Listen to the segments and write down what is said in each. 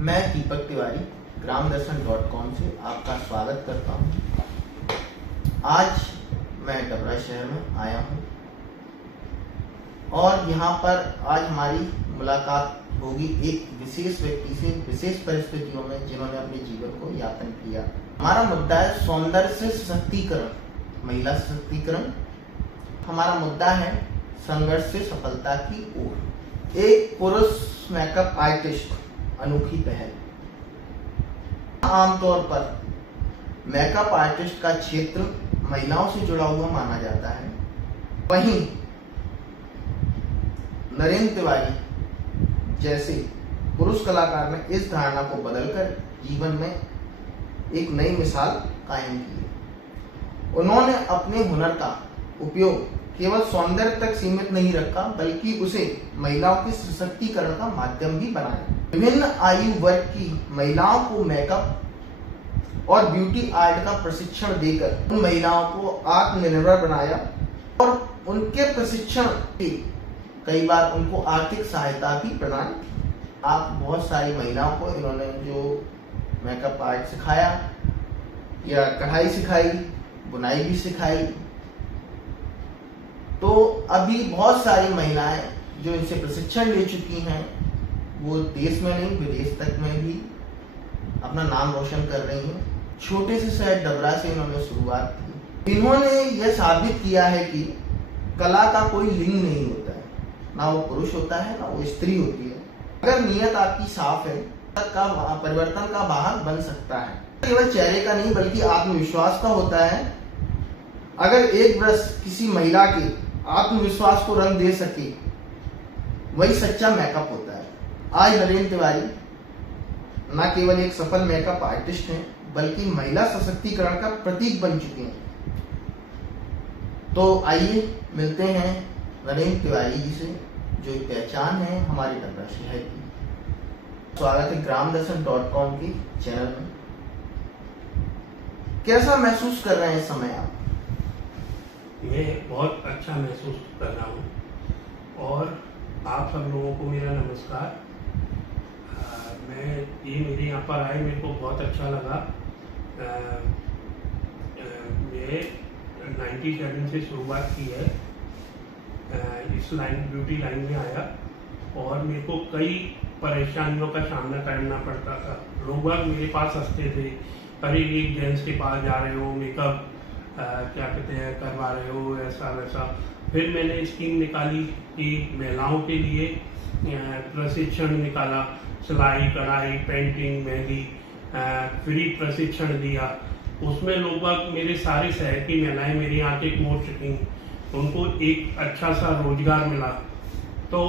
मैं दीपक तिवारी ग्रामदर्शन.com से आपका स्वागत करता हूं। आज मैं डबरा शहर में आया हूं और यहां पर आज हमारी मुलाकात होगी एक विशेष व्यक्ति से, विशेष परिस्थितियों में जिन्होंने अपने जीवन को यापन किया। हमारा मुद्दा है सौंदर्य से सशक्तिकरण, महिला सशक्तिकरण। हमारा मुद्दा है संघर्ष से सफलता की ओर। एक पुरुष मेकअप आर्टिस्ट अनोखी पहल। आमतौर पर मेकअप आर्टिस्ट का क्षेत्र महिलाओं से जुड़ा हुआ माना जाता है। वहीं नरेंद्र तिवारी जैसे पुरुष कलाकार ने इस धारणा को बदलकर जीवन में एक नई मिसाल कायम की। उन्होंने अपने हुनर का उपयोग केवल सौंदर्य तक सीमित नहीं रखा, बल्कि उसे महिलाओं के सशक्तिकरण का माध्यम भी बनाया। विभिन्न आयु वर्ग की महिलाओं को मेकअप और ब्यूटी आर्ट का प्रशिक्षण देकर उन महिलाओं को आत्मनिर्भर बनाया और उनके प्रशिक्षण के कई बार उनको आर्थिक सहायता भी प्रदान की। आप बहुत सारी महिलाओं को इन्होंने जो मेकअप आर्ट सिखाया या कढ़ाई सिखाई, बुनाई भी सिखाई। तो अभी बहुत सारी महिलाएं जो इनसे प्रशिक्षण ले चुकी हैं, वो देश में नहीं विदेश तक में भी अपना नाम रोशन कर रही हैं। छोटे से शहर डबरा से इन्होंने शुरुआत की। इन्होंने यह साबित किया है कि कला का कोई लिंग नहीं होता है, ना वो पुरुष होता है ना वो स्त्री होती है। अगर नियत आपकी साफ है का परिवर्तन का वाहक बन सकता है। केवल चेहरे का नहीं बल्कि आत्मविश्वास का होता है। अगर एक ब्रश किसी महिला के आत्मविश्वास को रंग दे सके, वही सच्चा मेकअप होता है। आज नरेंद्र तिवारी न केवल एक सफल मेकअप आर्टिस्ट हैं, बल्कि महिला सशक्तिकरण का प्रतीक बन चुके हैं। तो आइए मिलते हैं नरेंद्र तिवारी जी से, जो एक पहचान है हमारे डबरा शहर की। स्वागत है ग्रामदर्शन.com के चैनल में। कैसा महसूस कर रहे हैं इस समय आप? मैं बहुत अच्छा महसूस कर रहा हूँ और आप सब लोगों को मेरा नमस्कार। मैं मेरे यहाँ पर आए, मेरे को बहुत अच्छा लगा। मैं 97 से शुरुआत की है, इस ब्यूटी लाइन में आया और मेरे को कई परेशानियों का सामना करना पड़ता था। लोग मेरे पास हंसते थे, अरे एक जेंट्स के पास जा रहे हो, मेकअप क्या कहते हैं करवा रहे हो, ऐसा वैसा। फिर मैंने स्कीम निकाली कि महिलाओं के लिए प्रशिक्षण निकाला, सिलाई कढ़ाई पेंटिंग मेहंदी फ्री प्रशिक्षण दिया। उसमें लोग मेरे सारे शहर की महिलाएं मेरे यहाँ के कोर्स की, उनको एक अच्छा सा रोजगार मिला। तो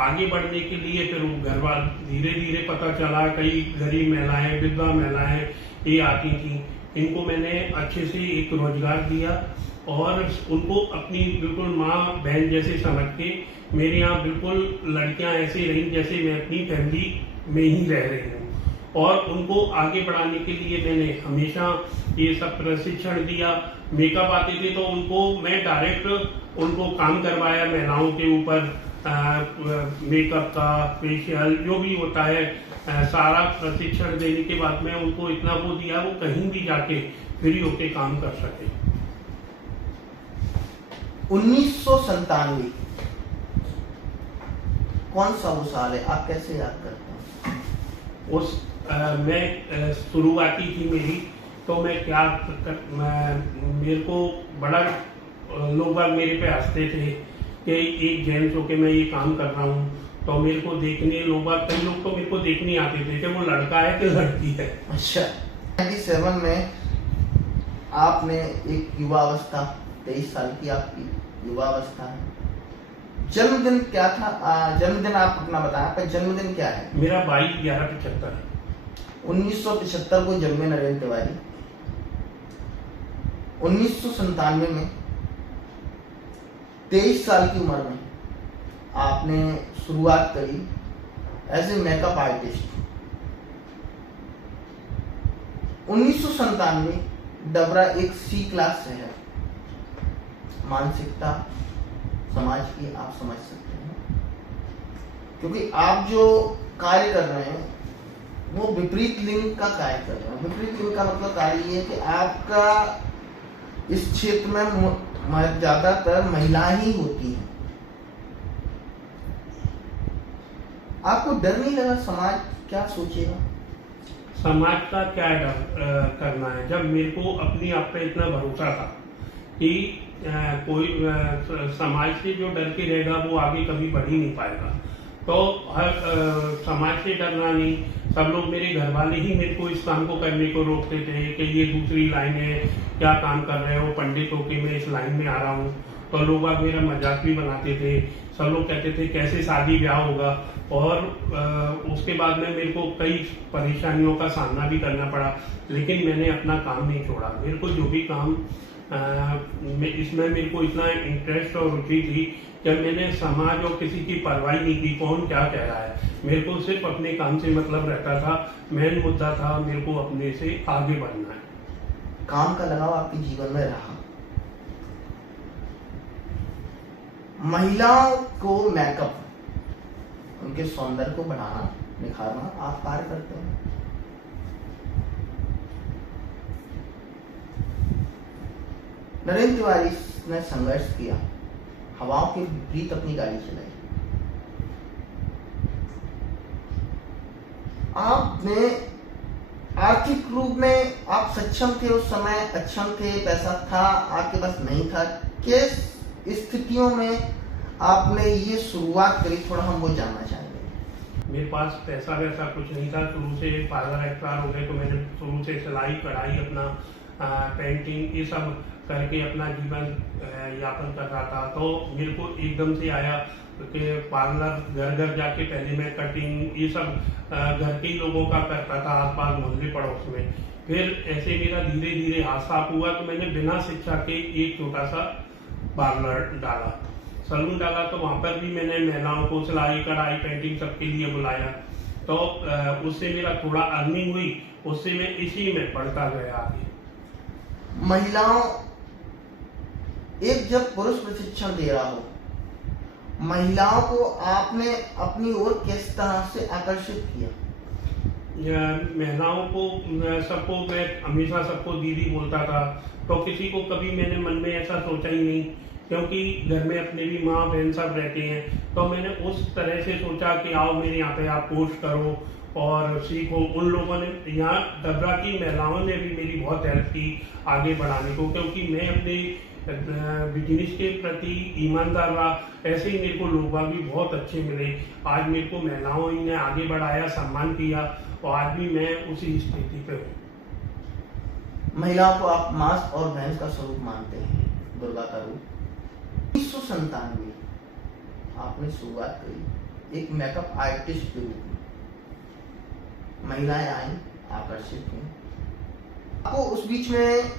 आगे बढ़ने के लिए फिर घर वाल धीरे धीरे पता चला कई गरीब महिलाएं, विधवा महिलाएं ये आती थी, इनको मैंने अच्छे से एक रोजगार दिया और उनको अपनी बिल्कुल माँ बहन जैसे समझ के मेरे यहाँ बिल्कुल लड़कियाँ ऐसे रहीं जैसे मैं अपनी फैमिली में ही रह रही हूँ। और उनको आगे बढ़ाने के लिए मैंने हमेशा ये सब प्रशिक्षण दिया। मेकअप आते थे तो उनको मैं डायरेक्ट उनको काम करवाया महिलाओं के ऊपर, मेकअप का फेशियल जो भी होता है, सारा प्रशिक्षण देने के बाद में उनको इतना वो दिया वो कहीं भी जाके फ्री होके काम कर सके। 1997 कौन सा वो साल है, आप कैसे याद करते हैं? उस मैं शुरुआती थी मेरी, तो मैं क्या मेरे को बड़ा लोग मेरे पे हंसते थे कि एक जेंट्स होके मैं ये काम कर रहा हूँ। तो मेरे को देखने कई लोग तो मेरे को देखने आते थे कि वो लड़का है कि लड़की है। अच्छा, 97 में आपने एक युवा अवस्था, 23 साल की आपकी युवा अवस्था है। जन्मदिन क्या था? जन्मदिन आप अपना बताएं, आपका जन्मदिन क्या है? मेरा 22/11/75 1975 को जन्मे नरेंद्र तिवारी। 1997 में 23 साल की उम्र में आपने शुरुआत करी as a makeup artist. 1997 Dabra एक सी क्लास शहर, मानसिकता समाज की आप समझ सकते हैं, क्योंकि आप जो कार्य कर रहे हैं वो विपरीत लिंग का कार्य कर रहे हैं। विपरीत लिंग का मतलब कार्य ये है कि आपका इस क्षेत्र में ज्यादातर महिलाएं ही होती हैं। आपको डर नहीं लगा समाज क्या सोचेगा? समाज का क्या डर करना है, जब मेरे को अपनी आप पे इतना भरोसा था कि कोई समाज से जो डर के रहेगा वो आगे कभी बढ़ ही नहीं पाएगा। तो हर समाज से डरना नहीं, सब लोग मेरे घर वाले ही मेरे को इस काम को करने को रोकते थे कि ये दूसरी लाइन है, क्या काम कर रहे हो पंडित हो के मैं इस लाइन में आ रहा हूँ। तो लोग अब मेरा मजाक भी बनाते थे, सब लोग कहते थे कैसे शादी ब्याह होगा। और उसके बाद में मेरे को कई परेशानियों का सामना भी करना पड़ा, लेकिन मैंने अपना काम नहीं छोड़ा। मेरे को जो भी काम इसमें मेरे को इतना इंटरेस्ट और रुचि थी कि मैंने समाज और किसी की परवाह नहीं की कौन क्या कह रहा है। मेरे को सिर्फ अपने काम से मतलब रहता था। मेन मुद्दा था मेरे को अपने से आगे बढ़ना है। काम का लगाव आपके जीवन में रहा। महिलाओं को मेकअप, उनके सौंदर्य को बढ़ाना, निखारना आप कार्य करते हैं। नरेंद्र तिवारी ने संघर्ष किया, हवाओं के विपरीत अपनी गाड़ी चलाई। आपने आर्थिक रूप में आप सक्षम थे, उस समय अक्षम थे, पैसा था आपके पास नहीं था। किस स्थितियों में आपने ये शुरुआत करी, थोड़ा हम वो जानना चाहेंगे। मेरे पास पैसा वैसा कुछ नहीं था। शुरू से फादर एक्सपायर हो गए तो मैंने शुरू से सिलाई कढ़ाई अपना पेंटिंग ये सब करके अपना जीवन यापन कर रहा था। तो मेरे को एकदम से आया कि पार्लर घर घर जाके पहले मैं कटिंग ये सब घर के ही लोगों का करता था, आस पास मोहल्ले पड़ोस में। फिर ऐसे मेरा धीरे धीरे हाथ साफ हुआ तो मैंने बिना शिक्षा के एक छोटा सा पार्लर डाला, सलून डाला। तो वहां पर भी मैंने महिलाओं को सिलाई कढ़ाई पेंटिंग सबके लिए बुलाया। तो उससे मेरा थोड़ा अर्निंग हुई, उससे मैं इसी में बढ़ता गया आगे। महिलाओं, एक जब पुरुष प्रशिक्षण दे रहा हो, महिलाओं को आपने अपनी ओर किस तरह से आकर्षित किया? महिलाओं को सबको मैं हमेशा सबको दीदी बोलता था। तो किसी को कभी मैंने मन में ऐसा सोचा ही नहीं, क्योंकि घर में अपने भी माँ बहन सब रहते हैं। तो मैंने उस तरह से सोचा कि आओ मेरे यहाँ पे आप कोर्स करो और सीखो। उन लोगों ने, यहाँ डबरा की महिलाओं ने भी मेरी बहुत हेल्प की आगे बढ़ाने को, क्योंकि मैं अपने बिजनेस के प्रति ईमानदार रहा। ऐसे ही मेरे को लोग भी बहुत अच्छे मिले। आज मेरे को महिलाओं ने आगे बढ़ाया, सम्मान किया और आज भी मैं उसी स्थिति पे हूँ। महिलाओं को आप माँ और बहन का स्वरूप मानते हैं, दुर्गा का रूप। 1997 आपने शुरुआत करी एक मेकअप आर्टिस्ट के रूप में। महिलाएं आई, आकर्षित हुई। आपको उस बीच में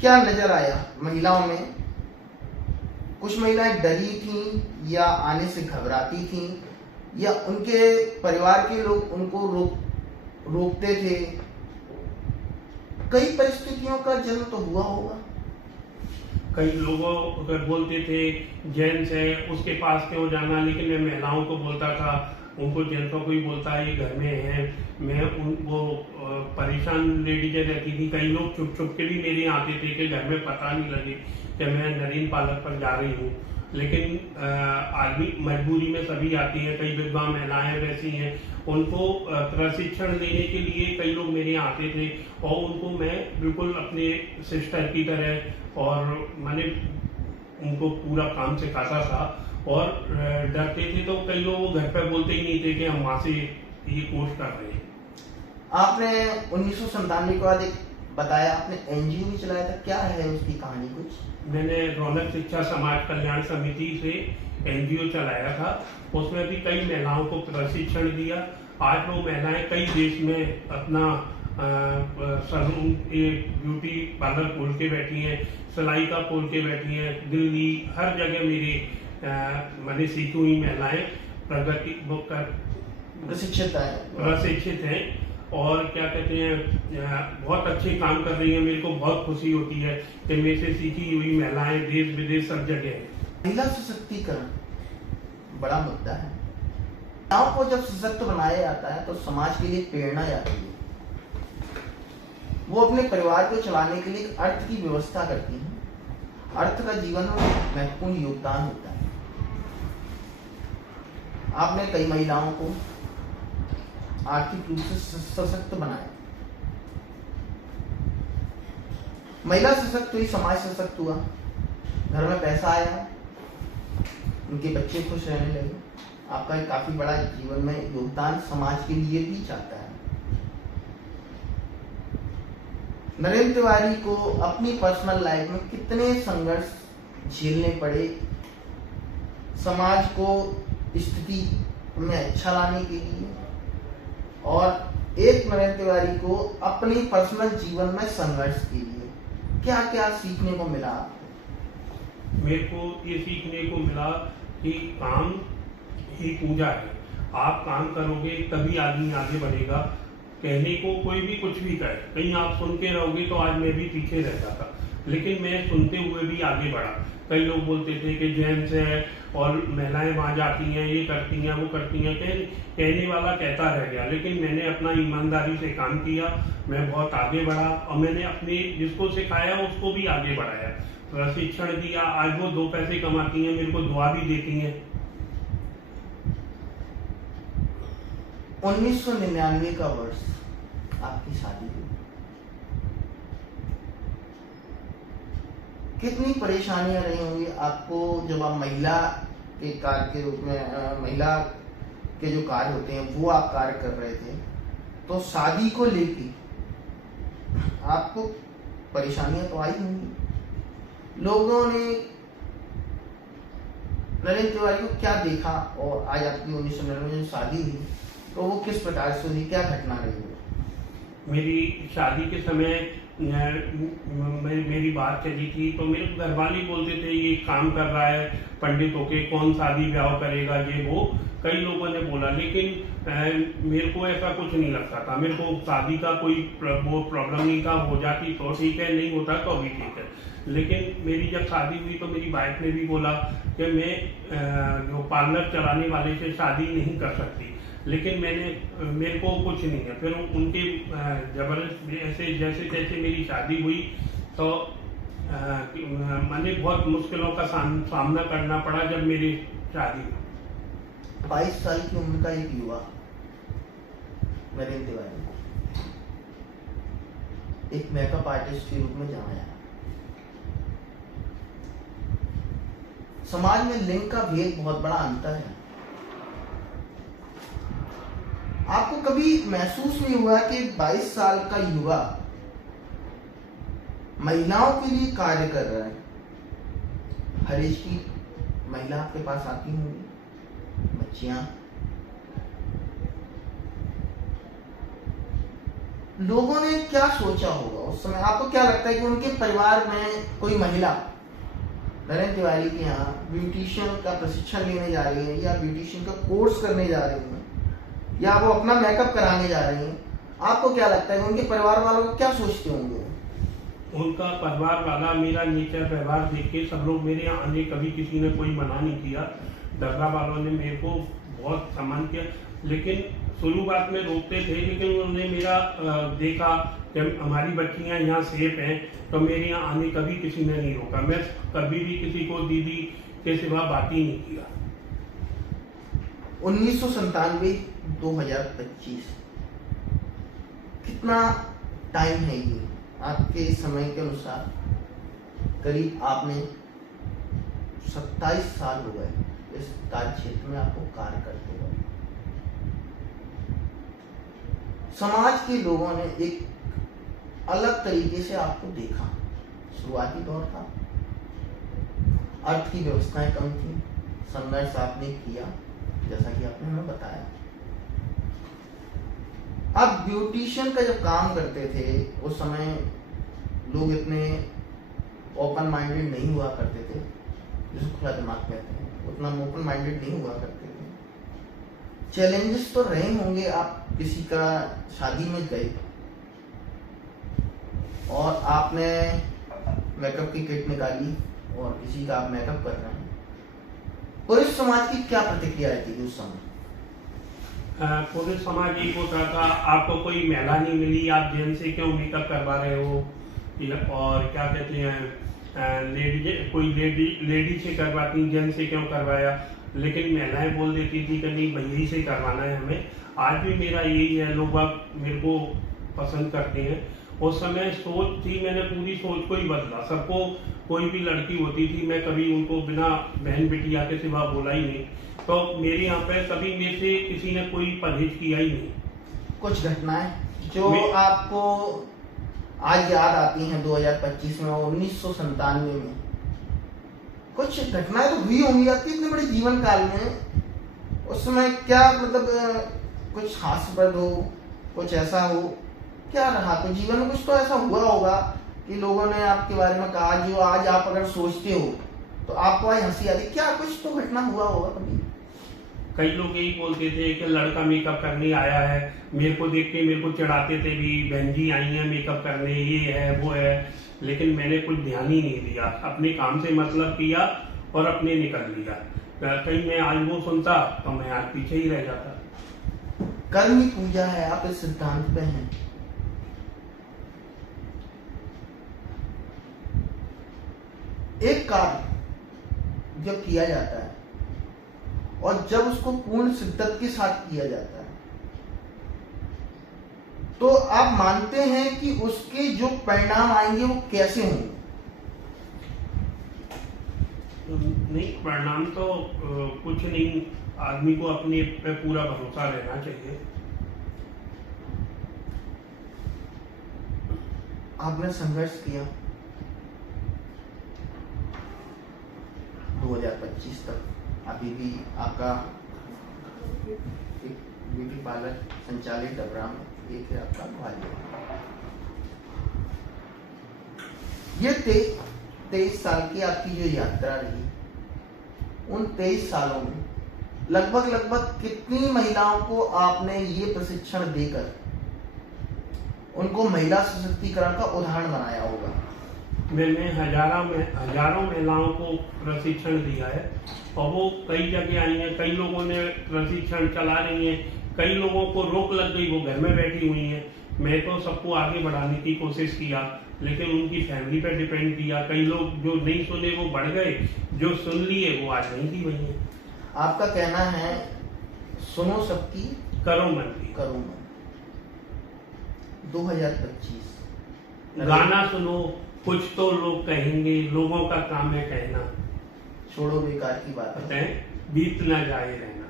क्या नजर आया महिलाओं में? कुछ महिलाएं डरी थीं या आने से घबराती थीं, या उनके परिवार के लोग उनको रोकते थे? कई परिस्थितियों का जन्म तो हुआ होगा। कई लोगों अगर बोलते थे जेंट्स है उसके पास क्यों जाना, लेकिन मैं महिलाओं को बोलता था। उनको जेंट्सों को ही बोलता है ये घर में है। मैं उनको परेशान लेडीजें रहती थी, कई लोग छुप छुप के भी मेरे यहाँ आते थे कि घर में पता नहीं लगे कि मैं नरेंद्र पार्लर पर जा रही हूँ। लेकिन आदमी मजबूरी में सभी आती हैं। कई विधवा महिलाएं वैसी हैं, उनको प्रशिक्षण लेने के लिए कई लोग मेरे यहाँ आते थे और उनको मैं बिल्कुल अपने सिस्टर की तरह और मैंने उनको पूरा काम सिखाता था। और डरते थे तो कई लोग घर पर बोलते ही नहीं थे कि हम वहाँ से ये कोर्स कर रहे हैं। आपने 1997 के बाद एक बताया आपने एनजीओ भी चलाया था, क्या है उसकी कहानी कुछ? मैंने रौनक शिक्षा समाज कल्याण समिति से एनजीओ चलाया था। उसमें भी कई महिलाओं को प्रशिक्षण दिया। आज वो महिलाएं कई देश में अपना सलून ब्यूटी पार्लर खोल के बैठी हैं, सिलाई का खोल के बैठी हैं। दिल्ली हर जगह मेरे मैंने सीखी हुई महिलाएं प्रगति प्रशिक्षित हैं और क्या कहते हैं बहुत अच्छे काम कर रही हैं। मेरे को बहुत खुशी होती है कि मेरे से सीखी हुई महिलाएं देश विदेश सब जगह हैं। महिला सशक्तिकरण बड़ा मुद्दा है। महिलाओं को जब सशक्त बनाया जाता है तो समाज के लिए प्रेरणा जाती है, वो अपने परिवार को चलाने के लिए एक अर्थ की व्यवस्था करती हैं। अर्थ का जीवन में महत्वपूर्ण योगदान होता है। आपने कई महिलाओं को आर्थिक रूप से सशक्त बनाया। महिला सशक्त हुई, समाज सशक्त हुआ, घर में पैसा आया, उनके बच्चे खुश रहने लगे। आपका एक काफी बड़ा जीवन में योगदान समाज के लिए भी चाहता है। नरेंद्र तिवारी को अपनी पर्सनल लाइफ में कितने संघर्ष झेलने पड़े समाज को स्थिति में अच्छा लाने के लिए, और एक नरेंद्र तिवारी को अपनी पर्सनल जीवन में संघर्ष के लिए क्या क्या सीखने को मिला? मेरे को ये सीखने को मिला कि काम ही पूजा है। आप काम करोगे तभी आदमी आगे बढ़ेगा। कहने को कोई भी कुछ भी कहे, कहीं आप सुन के रहोगे तो आज मैं भी पीछे रहता था, लेकिन मैं सुनते हुए भी आगे बढ़ा। कई लोग बोलते थे कि जेंट्स है और महिलाएं वहां जाती हैं, ये करती हैं, वो करती हैं, कहने वाला कहता रह गया। लेकिन मैंने अपना ईमानदारी से काम किया, मैं बहुत आगे बढ़ा और मैंने अपने जिसको सिखाया उसको भी आगे बढ़ाया, प्रशिक्षण दिया। आज वो 2 पैसे कमाती हैं, मेरे को दुआ भी देती हैं। 1999 का वर्ष, आपकी शादी हुई। कितनी परेशानियां रही होंगी आपको जब आप महिला के कार्य के रूप में, महिला के जो कार्य होते हैं वो आप कार्य कर रहे थे, तो शादी को लेके आपको परेशानियां तो आई होंगी। लोगों ने नरेंद्र तिवारी को क्या देखा, और आज आपकी 1999 में शादी हुई तो वो किस प्रकार से हुई, क्या घटना रही? मेरी शादी के समय मेरी बात चली थी तो मेरे घर वाले बोलते थे ये काम कर रहा है पंडित होके, कौन शादी ब्याह करेगा, ये वो कई लोगों ने बोला। लेकिन मेरे को ऐसा कुछ नहीं लगता था। मेरे को शादी का कोई वो प्रॉब्लम नहीं था। हो जाती तो ठीक है, नहीं होता तो भी ठीक है। लेकिन मेरी जब शादी हुई तो मेरी वाइफ ने भी बोला कि मैं जो पार्लर चलाने वाले से शादी नहीं कर सकती। लेकिन मेरे को कुछ नहीं है। फिर उनके जबरदस्त ऐसे जैसे जैसे मेरी शादी हुई तो मैंने बहुत मुश्किलों का सामना करना पड़ा। जब मेरी शादी हुई 22 साल की उम्र का एक युवा नरेंद्र तिवारी एक मेकअप आर्टिस्ट के रूप में जाना जाता। समाज में लिंग का भेद बहुत बड़ा अंतर है। आपको कभी महसूस नहीं हुआ कि 22 साल का युवा महिलाओं के लिए कार्य कर रहा है? हर एज की महिला आपके पास आती होंगी, बच्चियां। लोगों ने क्या सोचा होगा उस समय? आपको क्या लगता है कि उनके परिवार में कोई महिला नरेंद्र तिवारी के यहाँ ब्यूटिशियन का प्रशिक्षण लेने जा रही है, या ब्यूटिशियन का कोर्स करने जा रही है, या वो अपना मेकअप कराने जा रही हैं, आपको क्या लगता है कि उनके परिवार वालों को क्या सोचते होंगे? उनका परिवार वाला मेरा नेचर व्यवहार देख के सब लोग मेरे यहाँ आने, कभी किसी ने कोई मना नहीं किया। दरगाह वालों ने मेरे को बहुत सम्मान किया, लेकिन शुरुआत में रोकते थे। लेकिन उन्होंने मेरा देखा कि हमारी बच्चियां यहाँ सेफ हैं तो मेरे यहाँ आने कभी किसी ने नहीं रोका। मैं कभी भी किसी को दीदी के सिवा बात ही नहीं किया। 1997-2025 कितना टाइम है ये आपके समय के अनुसार? करीब आपने 27 साल हो गए इस कार्य क्षेत्र में आपको कार्य करते हुए। समाज के लोगों ने एक अलग तरीके से आपको देखा। शुरुआती दौर था, अर्थ की व्यवस्थाएं कम थी, संघर्ष आपने किया जैसा कि आपने हमें बताया। आप ब्यूटिशियन का जब काम करते थे उस समय लोग इतने ओपन माइंडेड नहीं हुआ करते थे, जिसको खुला दिमाग कहते हैं, उतना ओपन माइंडेड नहीं हुआ करते थे। चैलेंजेस तो रहे होंगे। आप किसी का शादी में गए और आपने मेकअप की किट निकाली और किसी का आप मेकअप कर रहे हैं, पुरुष समाज की क्या प्रतिक्रिया थी उस समय? पूरे समाज एक होता था, आपको कोई महिला नहीं मिली, आप जेंट्स से क्यों मेकअप करवा रहे हो, और क्या कहते हैं लेडी से करवाती, जेंट्स से क्यों करवाया। लेकिन महिलाएं बोल देती थी कि नहीं भैया से करवाना है हमें। आज भी मेरा यही है, लोग मेरे को पसंद करते हैं। उस समय सोच थी, मैंने पूरी सोच को ही बदला। सबको कोई भी लड़की होती थी, मैं कभी उनको बिना बहन बिटिया के सिवा बोला ही नहीं। तो मेरे यहाँ पे कभी मेरे से किसी ने कोई परहेज किया ही नहीं। कुछ घटनाएं जो आपको आज याद आती हैं 2025 में और 1997 में, कुछ घटनाएं तो हुई होंगी आपकी इतने बड़े जीवन काल में, उस समय क्या मतलब कुछ हास्यप्रद हो, कुछ ऐसा हो, क्या रहा? तो जीवन में कुछ तो ऐसा हुआ होगा कि लोगों ने आपके बारे में कहा जो आज आप अगर सोचते हो तो आपको आज हंसी आती, क्या कुछ तो घटना हुआ होगा कभी? कई लोग यही बोलते थे कि लड़का मेकअप करने आया है, मेरे को देख के मेरे को चिढ़ाते थे भी, बहन जी आई हैं मेकअप करने, ये है वो है। लेकिन मैंने कुछ ध्यान ही नहीं दिया, अपने काम से मतलब किया और अपने निकल लिया। कहीं मैं आज वो सुनता तो मैं आज पीछे ही रह जाता। कर्म ही पूजा है, आप इस सिद्धांत पे हैं। एक कार्य जब किया जाता है और जब उसको पूर्ण शिद्दत के साथ किया जाता है तो आप मानते हैं कि उसके जो परिणाम आएंगे वो कैसे होंगे? नहीं, परिणाम तो कुछ नहीं, आदमी को अपने पे पूरा भरोसा रहना चाहिए। आपने संघर्ष किया 2025 तक, अभी भी आपका एक ब्यूटी पार्लर संचालित डबरा में एक है आपका ग्वालियर। ये 23 साल की आपकी जो यात्रा रही, उन 23 सालों में लगभग कितनी महिलाओं को आपने ये प्रशिक्षण देकर उनको महिला सशक्तिकरण का उदाहरण बनाया होगा? मैंने हजारों महिलाओं को प्रशिक्षण दिया है और वो कई जगह आई हैं। कई लोगों ने प्रशिक्षण चला रही हैं, कई लोगों को रोक लग गई, वो घर में बैठी हुई हैं। मैं तो सबको आगे बढ़ाने की कोशिश किया, लेकिन उनकी फैमिली पर डिपेंड किया। कई लोग जो नहीं सुने वो बढ़ गए, जो सुन लिए वो आज नहीं की वही है। आपका कहना है सुनो सबकी, करो मन की। 2025 गाना सुनो, कुछ तो लोग कहेंगे, लोगों का काम है कहना, छोड़ो बेकार की बात है, बीत ना जाए रहना।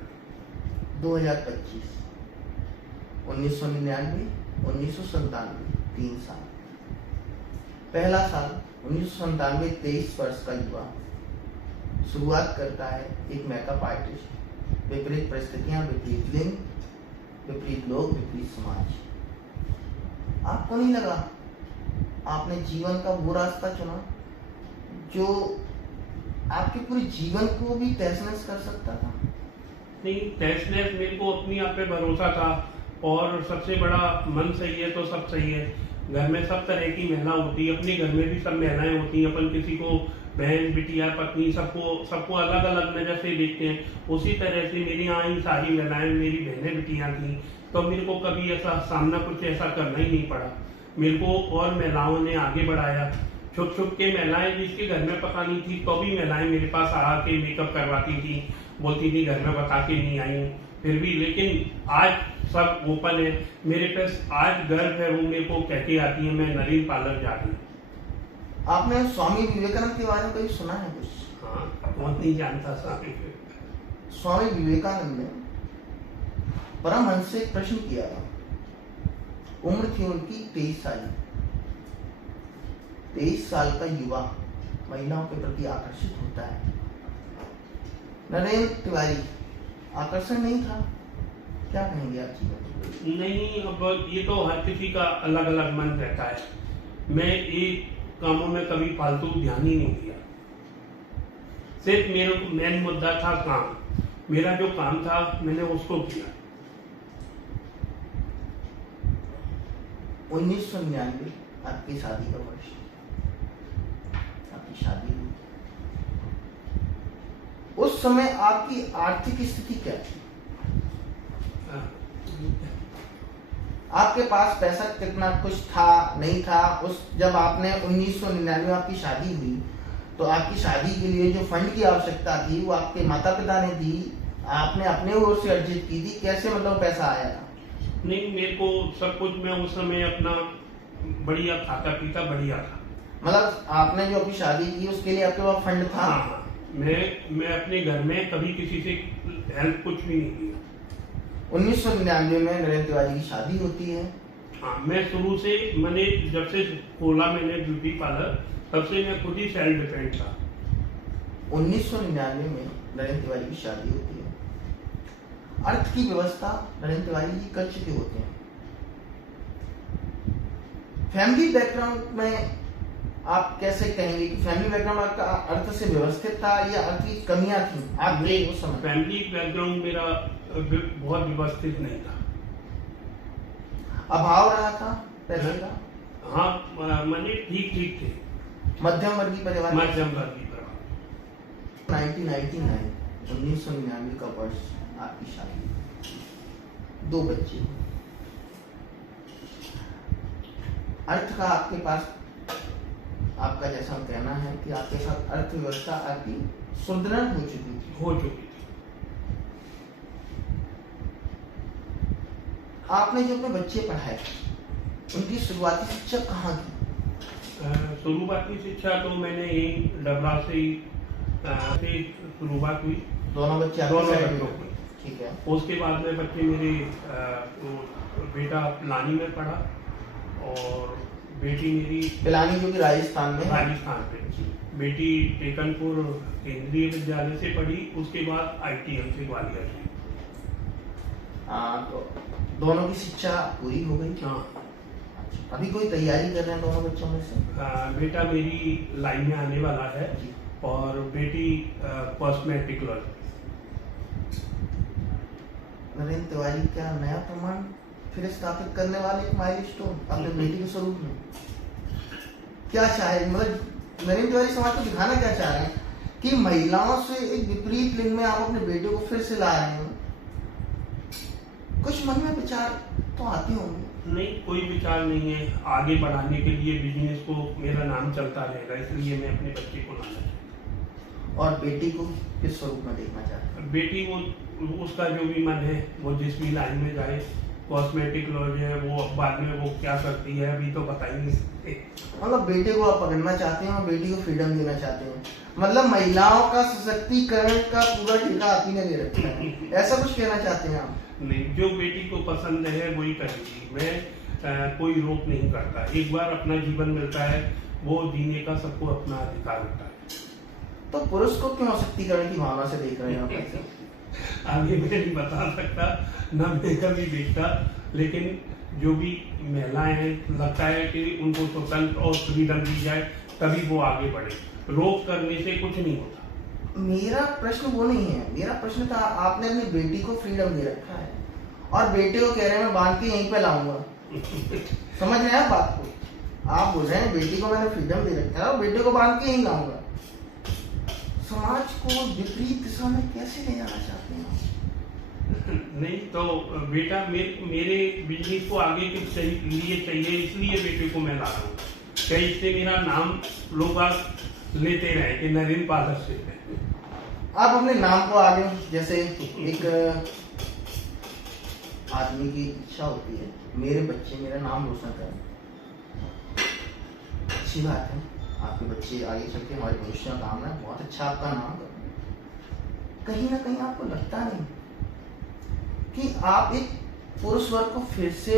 2025 1999 1997 3 साल। पहला साल 1997 23 वर्ष का युवा शुरुआत करता है एक मेकअप आर्टिस्ट। विपरीत परिस्थितियां, विपरीत लिंग, विपरीत लोग, विपरीत समाज। आपको नहीं लगा आपने जीवन का वो रास्ता चुना जो आपके पूरे जीवन को भी तहस-नहस कर सकता था? नहीं, तहस-नहस, मेरे को अपनी आप पे भरोसा था और सबसे बड़ा मन सही है तो सब सही है। घर में सब तरह की महिला होती है, अपने घर में भी सब महिलाएं होती हैं। अपन किसी को बहन बिटिया पत्नी सबको अलग अलग नजर से देखते हैं। उसी तरह से मेरी यहाँ ही सारी महिलाएं मेरी बहनें बिटियां थी, तो मेरे को कभी ऐसा सामना कुछ ऐसा करना ही नहीं पड़ा। मेरे को और महिलाओं ने आगे बढ़ाया। छुप छुप के महिलाएं जिसके घर में पता नहीं थी तो भी महिलाएं मेरे पास आके मेकअप करवाती थी, बोलती थी घर में बता के नहीं आई हूँ फिर भी। लेकिन आज सब ओपन है, मेरे पास आज गर्व है, वो मेरे को कहती आती है मैं नरीन पार्लर जा रही हूँ। आपने स्वामी विवेकानंद के बारे में कभी सुना है कुछ? हाँ, कौन नहीं जानता स्वामी विवेकानंद। स्वामी विवेकानंद ने परमहंस से एक प्रश्न किया था। उम्र थी उनकी 23 साल। 23 साल का युवा महिलाओं के प्रति आकर्षित होता है। नरेंद्र तिवारी आकर्षण नहीं था, क्या कहेंगे आप जी? नहीं, अब ये तो हर किसी का अलग अलग मन रहता है। मैं एक कामों में कभी फालतू ध्यान ही नहीं दिया। सिर्फ मेरा मेन मुद्दा था काम। मेरा जो काम था मैंने उसको किया। 1999 आपकी शादी का वर्ष, आपकी शादी हुई। उस समय आपकी आर्थिक स्थिति क्या थी? आपके पास पैसा कितना कुछ था नहीं था, उस जब आपने 1999 में आपकी शादी हुई तो आपकी शादी के लिए जो फंड की आवश्यकता थी वो आपके माता पिता ने दी, आपने अपने ओर से अर्जित की थी, कैसे मतलब पैसा आया था? नहीं, मेरे को सब कुछ, मैं उस समय अपना बढ़िया खाता पीता बढ़िया था। मतलब आपने जो अपनी शादी की उसके लिए आपके पास फंड था? हाँ, मैं अपने घर में कभी किसी से हेल्प कुछ भी नहीं किया। 1999 में नरेंद्र तिवारी की शादी होती है। हाँ, मैं शुरू से, मैंने जब से खोला मैंने ब्यूटी पार्लर, तब से मैं खुद ही सेल्फ डिपेंड था। 1999 में नरेंद्र तिवारी की शादी होती है। अर्थ की व्यवस्था नरेंद्र तिवारी जी कर चुके होते हैं। फैमिली बैकग्राउंड में आप कैसे कहेंगे कि फैमिली बैकग्राउंड आपका अर्थ से व्यवस्थित था या अर्थ की कमियां थी आपके उस समय? फैमिली बैकग्राउंड मेरा बहुत व्यवस्थित नहीं था। अभाव रहा था पैसे का? हाँ, मैंने ठीक ठीक थे, मध्यम वर्गीय परिवार? मध्यम वर्गीय परिवार। 1999 का वर्ष, आपकी शादी, 2 बच्चे। अर्थ का आपके पास, आपका जैसा कहना है कि आपके साथ अर्थव्यवस्था आपकी सुदृढ़ हो चुकी थी। आपने जो अपने बच्चे पढ़ाए उनकी शुरुआती शिक्षा कहाँ की? शुरुआती शिक्षा तो मैंने यही डबरा से ही शुरुआत हुई। दोनों बच्चे आपके साइड में? ठीक है। उसके बाद में बच्चे मेरे, बेटा पिलानी में पढ़ा और बेटी मेरी पिलानी जो कि राजस्थान में? राजस्थान पे। बेटी टेकनपुर केंद्रीय विद्यालय से पढ़ी, उसके बाद ITM से ग्वालियर से। तो दोनों की शिक्षा पूरी हो गई? हाँ। अभी कोई तैयारी कर रहे हैं दोनों बच्चों में से? बेटा मेरी लाइन में आने वाला है और बेटी कॉस्मेटिकोलॉजी। नरेंद्र तिवारी क्या नया प्रमाण फिर स्थापित करने वाले एक माइलस्टोन अपने बेटी के स्वरूप में? क्या चाहे, मतलब नरेंद्र तिवारी समाज को दिखाना क्या चाह रहे हैं कि महिलाओं से एक विपरीत लिंग में आप अपने बेटे को फिर से ला रहे हैं? कुछ मन में विचार तो आते होंगे? नहीं, कोई विचार नहीं है। आगे बढ़ाने के लिए बिजनेस को मेरा नाम चलता रहेगा, इसलिए मैं अपने बच्चे को लाना चाहता हूँ। और बेटी को किस स्वरूप में देखना चाहते हैं? बेटी वो, उसका जो भी मन है, वो जिस भी लाइन में जाए। कॉस्मेटिकोलॉजी है, वो बाद में वो क्या करती है अभी तो बता ही नहीं सकते। मतलब बेटे को आप पकड़ना चाहते हैं और बेटी को फ्रीडम देना चाहते हैं, मतलब महिलाओं का सशक्तिकरण का पूरा ठेका आप ही ने ले रखा है, ऐसा कुछ कहना चाहते हैं आप? नहीं, जो बेटी को पसंद है वही करेगी। मैं कोई रोक नहीं करता। एक बार अपना जीवन मिलता है, वो जीने का सबको अपना अधिकार होता है। तो पुरुष को क्यों सशक्तिकरण की भावना से देख रहे हैं आप? आगे मैं नहीं बता सकता, न मैं कभी देखता, लेकिन जो भी महिलाएं हैं, लगता है कि उनको स्वतंत्र और फ्रीडम दी जाए तभी वो आगे बढ़े। रोक करने से कुछ नहीं होता। मेरा प्रश्न वो नहीं है, मेरा प्रश्न था आपने अपनी बेटी को फ्रीडम दे रखा है और बेटे को कह रहे हैं मैं बांध के यहीं पे लाऊंगा। समझ रहे हैं आप बात को? आप बोल रहे हैं बेटी को मैंने फ्रीडम दे रखा है और बेटे को बांध के यहीं लाऊंगा। समाज को विपरीत दिशा में कैसे ले जाना चाहते हैं आप? नहीं तो बेटा मेरे बिजनेस को आगे के लिए चाहिए, इसलिए बेटे को मैं ला रहा हूँ। क्या इससे मेरा नाम लोग लेते रहे कि नरेंद्र पार्लर से। आप अपने नाम को आगे, जैसे एक आदमी की इच्छा होती है मेरे बच्चे मेरा नाम रोशन करें, अच्छी बात है, आपके बच्चे आगे चल के हमारे भविष्य में काम है, बहुत अच्छा आपका नाम करें। कहीं ना कहीं आपको लगता नहीं कि आप एक पुरुष वर्ग को फिर से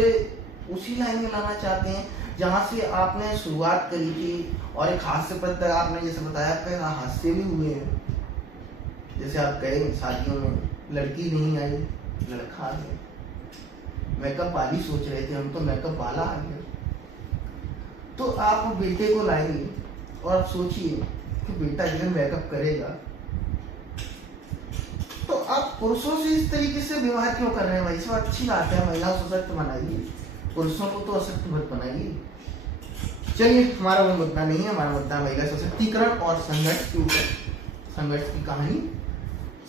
उसी लाइन में लाना चाहते हैं जहां से आपने शुरुआत करी थी? और एक हास्यप्रद, आपने जैसे बताया कई हादसे भी हुए हैं, जैसे आप गए शादियों में, लड़की नहीं आई, लड़का आ गया, मेकअप वाली सोच रहे थे हम तो मेकअप वाला आ गया। तो आप बेटे को लाएंगे और आप सोचिए कि बेटा जब मेकअप करेगा तो आप पुरुषों से इस तरीके से व्यवहार क्यों कर रहे हैं भाई? सब अच्छी बात है, महिला सशक्त बनाइए, पुरुषों को तो अशक्त मत बनाइए। चलिए, हमारा वो मुद्दा नहीं है, हमारा मुद्दा महिला सशक्तिकरण और संघर्ष के ऊपर, संघर्ष की कहानी,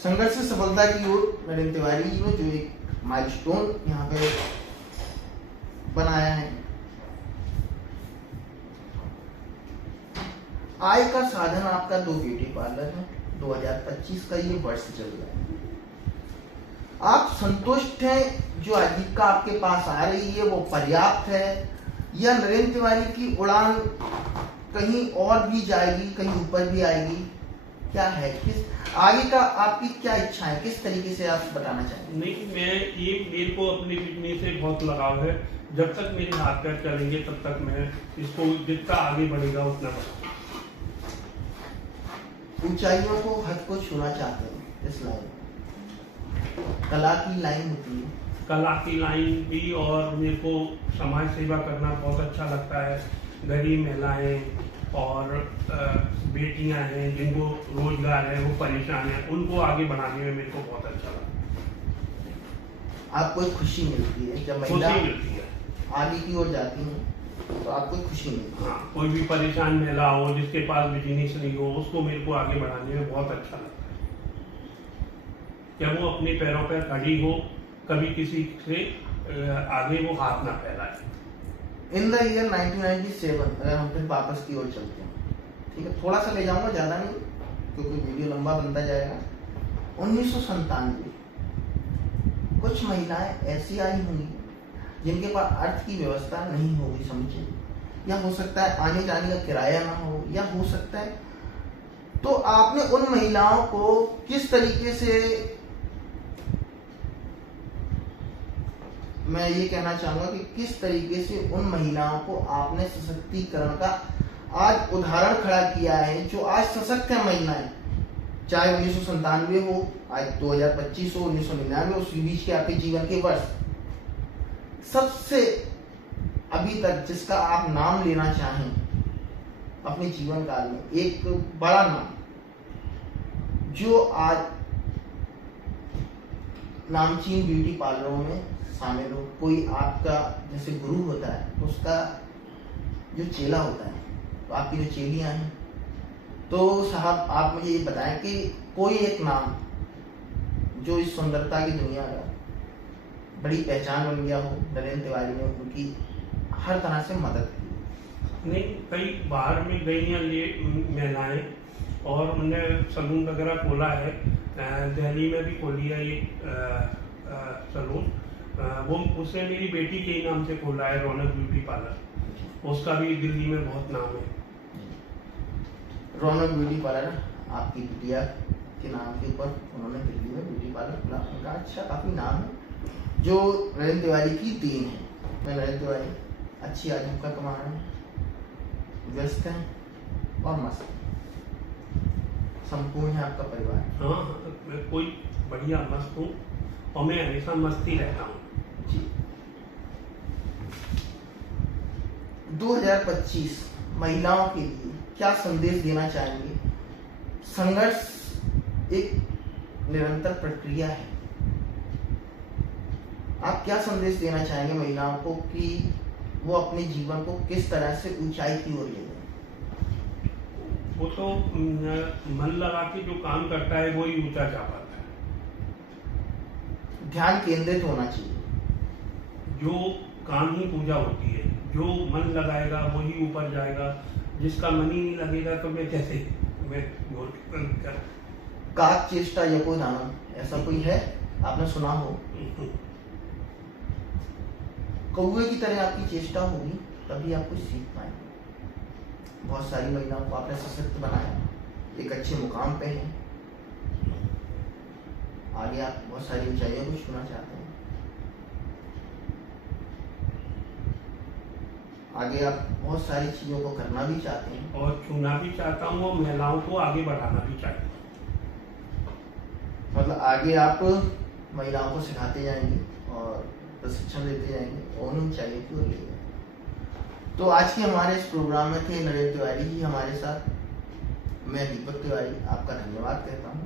संघर्ष से सफलता की ओर नरेंद्र तिवारी जी ने जो एक माइलस्टोन यहाँ पे बनाया है। आय का साधन आपका 2 ब्यूटी पार्लर है। 2025 का ये वर्ष चल रहा है। आप संतुष्ट हैं? जो आजीविका आपके पास आ रही है वो पर्याप्त है, या नरेंद्र तिवारी की उड़ान कहीं और भी जाएगी, कहीं ऊपर भी आएगी? क्या है, किस आगे का आपकी क्या इच्छा है, किस तरीके से आप बताना चाहेंगे? नहीं, मेरे को अपनी बिजनेस से बहुत लगाव है। जब तक मेरे हाथ पैर चलेंगे तब तक मैं इसको जितना आगे बढ़ेगा उतना बढ़ेगा। ऊंचाइयों को, हद को छूना चाहते हैं इस लाइन, कला की लाइन होती है। कला की लाइन भी, और मेरे को समाज सेवा करना बहुत अच्छा लगता है। गरीब महिलाएं और बेटियां हैं जिनको रोजगार है, वो परेशान हैं, उनको आगे बढ़ाने में मेरे को बहुत अच्छा लगता है। आपको एक खुशी मिलती है जब महिला आगे की ओर जाती है, तो आपको खुशी मिलती है। हाँ, कोई भी परेशान महिला हो जिसके पास बिजनेस नहीं हो, उसको मेरे को आगे बढ़ाने में बहुत अच्छा लगता है। क्या वो अपने पैरों पर खड़ी हो, कभी किसी से आगे वो हाथ ना फैलाए। इन द ईयर 1997, अगर हम फिर वापस की ओर चलते हैं, ठीक है, थोड़ा सा ले जाऊंगा, ज्यादा नहीं क्योंकि वीडियो लंबा बनता जाएगा। 1997 कुछ महिलाएं ऐसी आई होंगी जिनके पास अर्थ की व्यवस्था नहीं होगी, समझे, या हो सकता है आने जाने का किराया ना हो, या हो सकता है, तो आपने उन महिलाओं को किस तरीके से, मैं ये कहना चाहूंगा कि किस तरीके से उन महिलाओं को आपने सशक्तिकरण का आज उदाहरण खड़ा किया है, जो आज सशक्त है महिलाएं, चाहे 1997 हो, आज 2025 हो, 1999 हो, उस बीच के आपके जीवन के वर्ष, सबसे अभी तक जिसका आप नाम लेना चाहें अपने जीवन काल में, एक बड़ा नाम जो आज नामचीन ब्यूटी पार्लरों में शामिल हो, कोई आपका जैसे गुरु होता है, उसका जो चेला होता है, तो आपकी जो चेलियां हैं, तो साहब आप मुझे ये बताएं कि कोई एक नाम जो इस सुंदरता की दुनिया का बड़ी पहचान बन गया हो, नरेंद्र तिवारी ने उनकी हर तरह से मदद की। नहीं, कई बाहर में गई हैं ये महिलाएं, और उन्होंने सलून वगैरह खोला है। दिल्ली में भी खोली है ये सलून, वो उसने मेरी बेटी के ही नाम से खोला है, रौनक ब्यूटी पार्लर। उसका भी दिल्ली में बहुत नाम है। रौनक ब्यूटी पार्लर आपकी बिटिया के नाम के ऊपर उन्होंने दिल्ली में ब्यूटी पार्लर खोला, उनका अच्छा काफी नाम है, जो नरेंद्र तिवारी की देन है। मैं नरेंद्र तिवारी अच्छी आजीविका कमा रहे हैं, व्यस्त हैं और मस्त, संपूर्ण है आपका परिवार। हाँ, मैं कोई बढ़िया मस्त हूँ और मैं हमेशा मस्ती रहता हूँ जी। 2025 महिलाओं के लिए क्या संदेश देना चाहेंगे? संघर्ष एक निरंतर प्रक्रिया है, आप क्या संदेश देना चाहेंगे महिलाओं को कि वो अपने जीवन को किस तरह से ऊंचाई की ओर ले जाए? वो तो मन लगा के जो काम करता है वो ही ऊंचा जा पाता है। ध्यान केंद्रित होना चाहिए। जो काम ही पूजा होती है, जो मन लगाएगा वही ऊपर जाएगा, जिसका मन ही नहीं लगेगा तो मैं कैसे काक चेष्टा यको दानम, ऐसा कोई है, आपने सुना हो? कौवे की तरह आपकी चेष्टा होगी तभी आप कुछ सीख पाएंगे। बहुत सारी महिलाओं को आपने सशक्त बनाया, एक अच्छे मुकाम पे हैं, आगे आप बहुत सारी ऊंचाइयों को छूना चाहते हैं, आगे आप बहुत सारी चीजों को करना भी चाहते हैं और छूना भी चाहता हूँ और महिलाओं को आगे बढ़ाना भी चाहता हूँ। मतलब आगे आप महिलाओं को सिखाते जाएंगे और प्रशिक्षण देते जाएंगे और उन ऊंचाइयों की ओर ले जाएंगे। तो आज के हमारे इस प्रोग्राम में थे नरेंद्र तिवारी जी हमारे साथ। मैं दीपक तिवारी आपका धन्यवाद कहता हूँ।